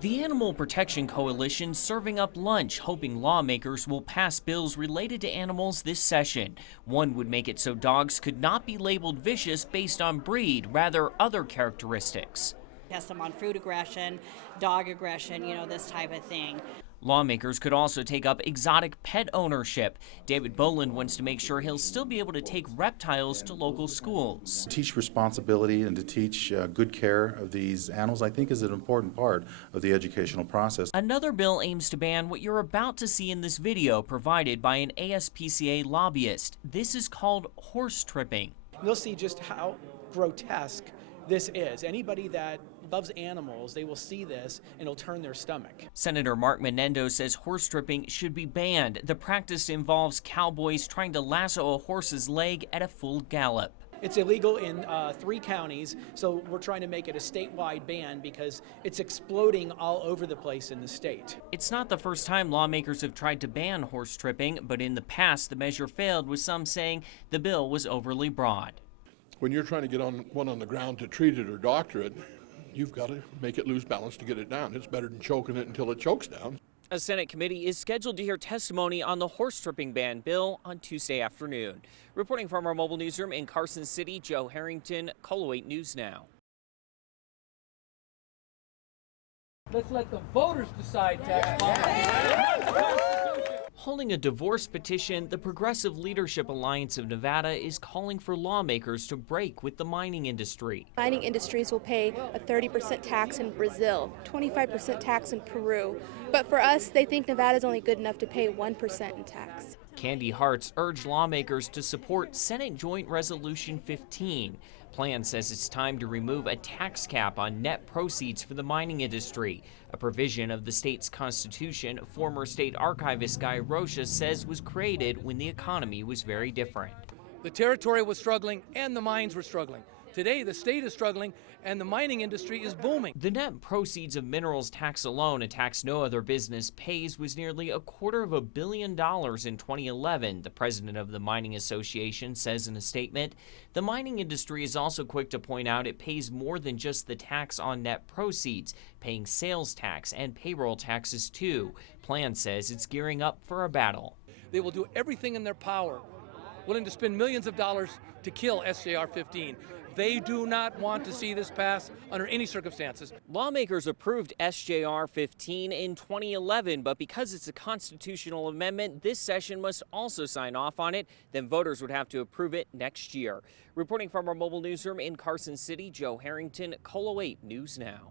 The Animal Protection Coalition serving up lunch, hoping lawmakers will pass bills related to animals this session. One would make it so dogs could not be labeled vicious based on breed, rather other characteristics. Test them on food aggression, dog aggression, this type of thing. Lawmakers could also take up exotic pet ownership. David Boland wants to make sure he'll still be able to take reptiles to local schools. Teach responsibility and to teach good care of these animals, I think, is an important part of the educational process. Another bill aims to ban what you're about to see in this video provided by an ASPCA lobbyist. This is called horse tripping. You'll see just how grotesque this is. Anybody that loves animals, they will see this and it'll turn their stomach. Senator Mark Menendez says horse tripping should be banned. The practice involves cowboys trying to lasso a horse's leg at a full gallop. It's illegal in 3 counties, so we're trying to make it a statewide ban because it's exploding all over the place in the state. It's not the first time lawmakers have tried to ban horse tripping, but in the past the measure failed, with some saying the bill was overly broad. When you're trying to get one on the ground to treat it or doctor it, you've got to make it lose balance to get it down. It's better than choking it until it chokes down. A Senate committee is scheduled to hear testimony on the horse tripping ban bill on Tuesday afternoon. Reporting from our mobile newsroom in Carson City, Joe Harrington, KOLO 8 News Now. Let's let the voters decide tax policy. Holding a divorce petition, the Progressive Leadership Alliance of Nevada is calling for lawmakers to break with the mining industry. Mining industries will pay a 30% tax in Brazil, 25% tax in Peru. But for us, they think Nevada is only good enough to pay 1% in tax. Candy Hartz urged lawmakers to support Senate Joint Resolution 15. Plan says it's time to remove a tax cap on net proceeds for the mining industry, a provision of the state's constitution former state archivist Guy Rocha says was created when the economy was very different. The territory was struggling and the mines were struggling. Today, the state is struggling and the mining industry is booming. The net proceeds of minerals tax alone, a tax no other business pays, was nearly $250 million in 2011, the president of the Mining Association says in a statement. The mining industry is also quick to point out it pays more than just the tax on net proceeds, paying sales tax and payroll taxes too. Plan says it's gearing up for a battle. They will do everything in their power, willing to spend millions of dollars to kill SJR 15. They do not want to see this pass under any circumstances. Lawmakers approved SJR 15 in 2011, but because it's a constitutional amendment, this session must also sign off on it. Then voters would have to approve it next year. Reporting from our mobile newsroom in Carson City, Joe Harrington, KOLO 8 News Now.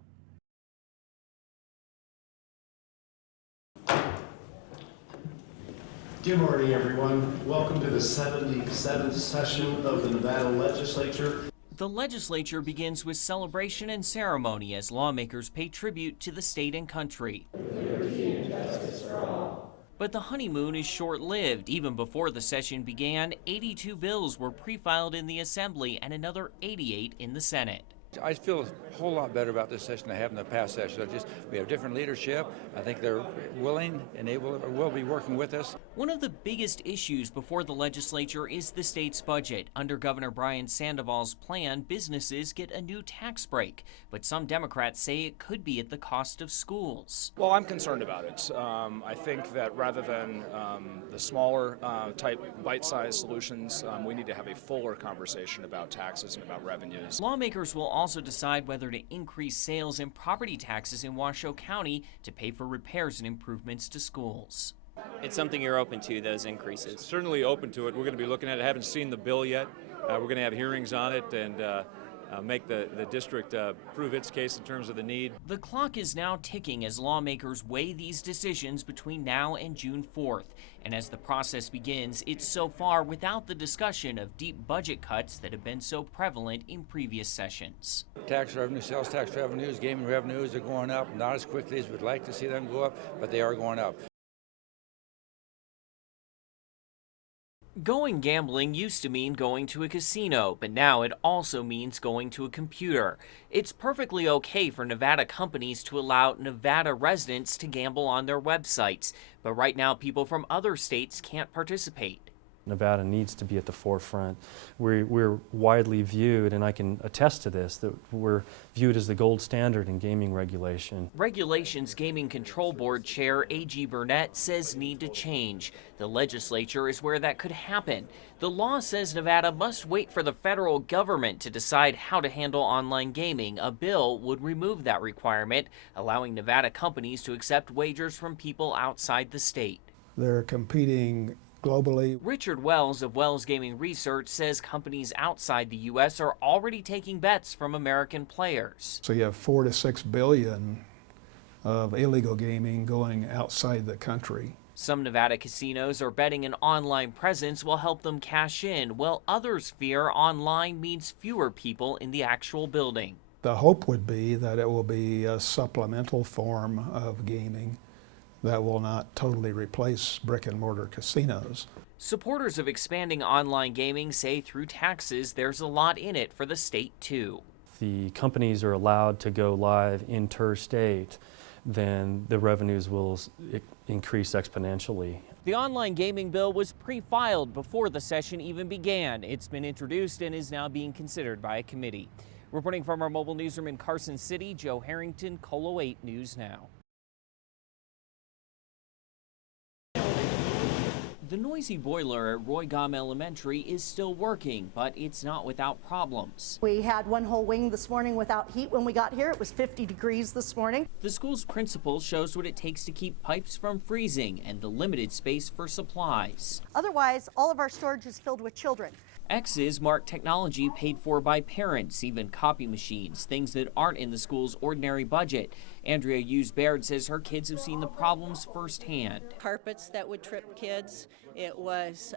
Good morning, everyone. Welcome to the 77th session of the Nevada Legislature. The legislature begins with celebration and ceremony as lawmakers pay tribute to the state and country. Liberty and justice for all. But the honeymoon is short-lived. Even before the session began, 82 bills were pre-filed in the Assembly and another 88 in the Senate. I feel a whole lot better about this session than I have in the past session. We have different leadership. I think they're willing and able, or will be working with us. One of the biggest issues before the legislature is the state's budget. Under Governor Brian Sandoval's plan, businesses get a new tax break, but some Democrats say it could be at the cost of schools. Well, I'm concerned about it. I think that rather than the smaller type bite-sized solutions, we need to have a fuller conversation about taxes and about revenues. Lawmakers will also decide whether to increase sales and property taxes in Washoe County to pay for repairs and improvements to schools. It's something you're open to, those increases? Certainly open to it. We're going to be looking at it. I haven't seen the bill yet. We're going to have hearings on it and make the district prove its case in terms of the need. The clock is now ticking as lawmakers weigh these decisions between now and June 4th. And as the process begins, it's so far without the discussion of deep budget cuts that have been so prevalent in previous sessions. Tax revenue, sales tax revenues, gaming revenues are going up, not as quickly as we'd like to see them go up, but they are going up. Going gambling used to mean going to a casino, but now it also means going to a computer. It's perfectly okay for Nevada companies to allow Nevada residents to gamble on their websites, but right now people from other states can't participate. Nevada needs to be at the forefront. We're widely viewed, and I can attest to this, that we're viewed as the gold standard in gaming regulation. Regulations Gaming Control Board Chair A.G. Burnett says need to change. The legislature is where that could happen. The law says Nevada must wait for the federal government to decide how to handle online gaming. A bill would remove that requirement, allowing Nevada companies to accept wagers from people outside the state. They're competing globally. Richard Wells of Wells Gaming Research says companies outside the U.S. are already taking bets from American players. So you have 4 to 6 billion of illegal gaming going outside the country. Some Nevada casinos are betting an online presence will help them cash in, while others fear online means fewer people in the actual building. The hope would be that it will be a supplemental form of gaming that will not totally replace brick and mortar casinos. Supporters of expanding online gaming say through taxes there's a lot in it for the state too. The companies are allowed to go live interstate, then the revenues will increase exponentially. The online gaming bill was pre-filed before the session even began. It's been introduced and is now being considered by a committee. Reporting from our mobile newsroom in Carson City, Joe Harrington, KOLO 8 News Now. The noisy boiler at Roy Gom Elementary is still working, but it's not without problems. We had one whole wing this morning without heat when we got here. It was 50 degrees this morning. The school's principal shows what it takes to keep pipes from freezing and the limited space for supplies. Otherwise, all of our storage is filled with children. X's mark technology paid for by parents, even copy machines, things that aren't in the school's ordinary budget. Andrea Hughes-Baird says her kids have seen the problems firsthand. Carpets that would trip kids. It was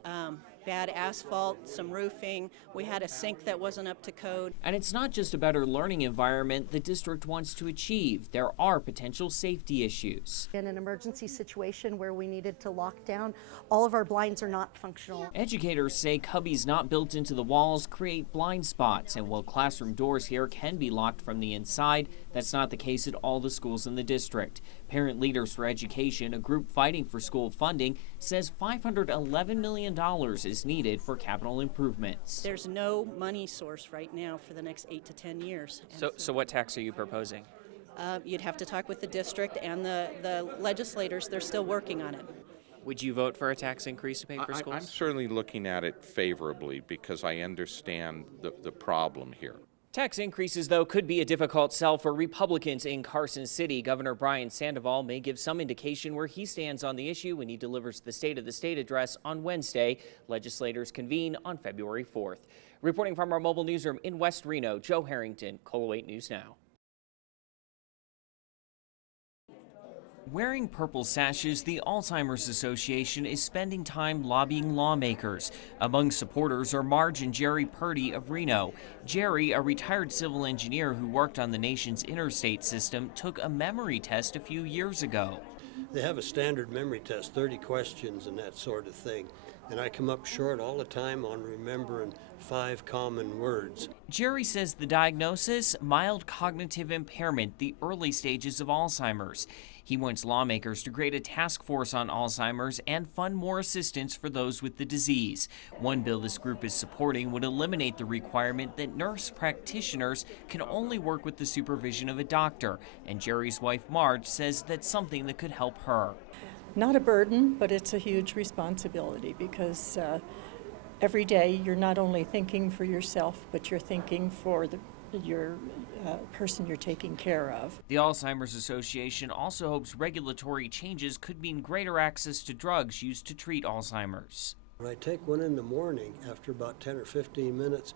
bad asphalt, some roofing. We had a sink that wasn't up to code. And it's not just a better learning environment the district wants to achieve. There are potential safety issues. In an emergency situation where we needed to lock down, all of our blinds are not functional. Educators say cubbies not built into the walls create blind spots, and while classroom doors here can be locked from the inside, that's not the case at all the schools in the district. Parent Leaders for Education, a group fighting for school funding, says $511 million is needed for capital improvements. There's no money source right now for the next 8 to 10 years. So what tax are you proposing? You'd have to talk with the district and the legislators. They're still working on it. Would you vote for a tax increase to pay for schools? I'm certainly looking at it favorably because I understand the problem here. Tax increases, though, could be a difficult sell for Republicans in Carson City. Governor Brian Sandoval may give some indication where he stands on the issue when he delivers the State of the State address on Wednesday. Legislators convene on February 4th. Reporting from our mobile newsroom in West Reno, Joe Harrington, KOLO 8 News Now. Wearing purple sashes, the Alzheimer's Association is spending time lobbying lawmakers. Among supporters are Marge and Jerry Purdy of Reno. Jerry, a retired civil engineer who worked on the nation's interstate system, took a memory test a few years ago. They have a standard memory test, 30 questions and that sort of thing. And I come up short all the time on remembering 5 common words. Jerry says the diagnosis, mild cognitive impairment, the early stages of Alzheimer's. He wants lawmakers to create a task force on Alzheimer's and fund more assistance for those with the disease. One bill this group is supporting would eliminate the requirement that nurse practitioners can only work with the supervision of a doctor. And Jerry's wife, Marge, says that's something that could help her. Not a burden, but it's a huge responsibility because every day you're not only thinking for yourself, but you're thinking for your person you're taking care of. The Alzheimer's Association also hopes regulatory changes could mean greater access to drugs used to treat Alzheimer's. When I take one in the morning, after about 10 or 15 minutes,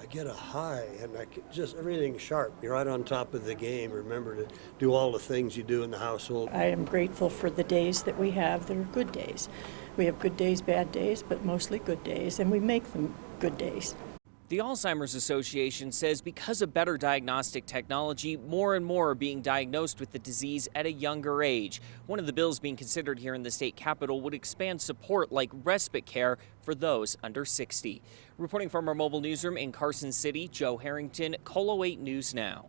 I get a high and just everything's sharp. You're right on top of the game. Remember to do all the things you do in the household. I am grateful for the days that we have that are good days. We have good days, bad days, but mostly good days, and we make them good days. The Alzheimer's Association says because of better diagnostic technology, more and more are being diagnosed with the disease at a younger age. One of the bills being considered here in the state capitol would expand support like respite care for those under 60. Reporting from our mobile newsroom in Carson City, Joe Harrington, KOLO 8 News Now.